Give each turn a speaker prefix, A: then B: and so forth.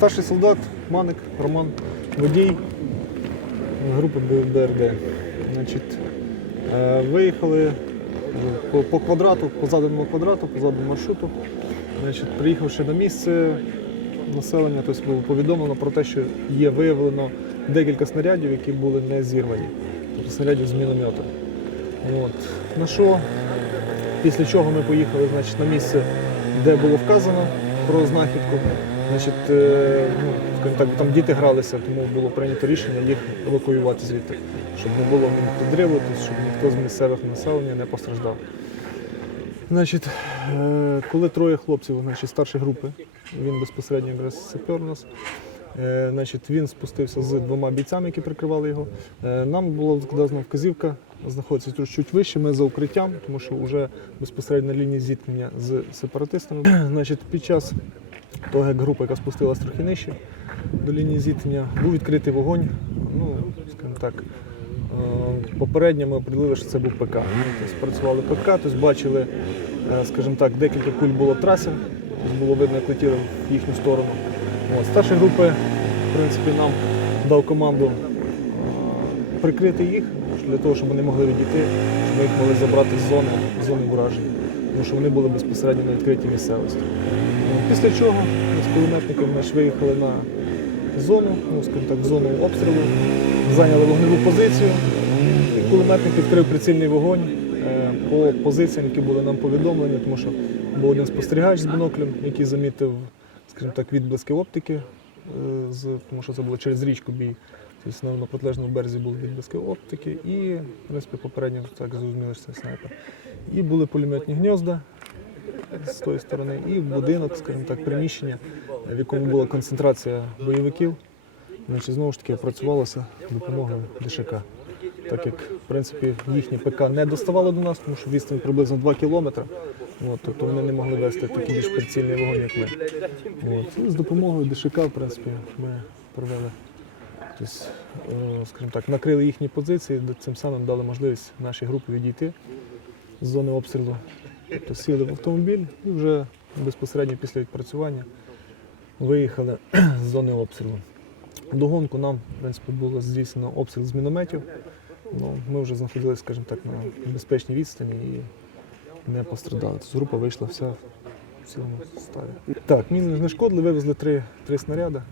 A: Старший солдат, Маник, Роман, водій групи БРД. Значить, е, виїхали по, по квадрату, по заданому квадрату, по заданому маршруту. Значить, приїхавши на місце, населення тобто було повідомлено про те, що є виявлено декілька снарядів, які були не зірвані, тобто снарядів з міномета. От. На що, після чого ми поїхали значить, на місце, де було вказано про знахідку. Значить, е, ну, скажімо так, там діти гралися, тому було прийнято рішення їх евакуювати звідти, щоб не було підриву, щоб ніхто з місцевих населення не постраждав. Значить, е, коли троє хлопців, значить, старшої групи, він безпосередньо якраз сапер нас. е, Значить, він спустився з двома бійцями, які прикривали його. Нам була дана вказівка знаходитися тут чуть вище, ми за укриттям, тому що вже безпосередньо на лінії зіткнення з сепаратистами. Значить, під час того, як група, яка спустилась трохи нижче до лінії зіткнення, був відкритий вогонь. Ну, скажімо так, е, попередньо ми определили, що це був ПК. Тобто спрацювали ПК, тобто бачили, е, скажімо так, декілька куль було в тобто було видно, як летіли в їхню сторону. От, старший групи, в принципі, нам дав команду е, прикрити їх для того, щоб вони могли відійти, щоб ми їх могли забрати з зони, з зони ураження, тому що вони були безпосередньо на відкритій місцевості. Е, Після чого ми з кулеметниками значить, виїхали на зону, ну, скажімо так, зону обстрілу, зайняли вогневу позицію. І кулеметник відкрив прицільний вогонь е, по позиціям, які були нам повідомлені, тому що був один спостерігач з біноклем, який замітив, скажімо так, відблиски оптики, е, тому що це було через річку бій. Тобто на, на протилежному березі були відблиски оптики і, в принципі, попередньо так зрозуміло, що це снайпер. І були пулеметні гнізда з тої сторони, і будинок, скажімо так, приміщення, в якому була концентрація бойовиків. Значить, знову ж таки працювалося допомогою ДШК. Так як в принципі їхні ПК не доставали до нас, тому що відстань приблизно 2 кілометри. От, тобто вони не могли вести такий більш прицільний вогонь, як ми. От. З допомогою ДШК, в принципі, ми провели. Тобто, е, скажімо так, накрили їхні позиції, цим самим дали можливість нашій групі відійти з зони обстрілу. Тобто сіли в автомобіль і вже безпосередньо після відпрацювання виїхали з зони обстрілу. Догонку нам, в принципі, було здійснено обстріл з мінометів. Ну, ми вже знаходилися, скажімо так, на безпечній відстані і не пострадали. Тобто група вийшла вся в цілому ставі. Так, міни знешкодили, вивезли три, три снаряди.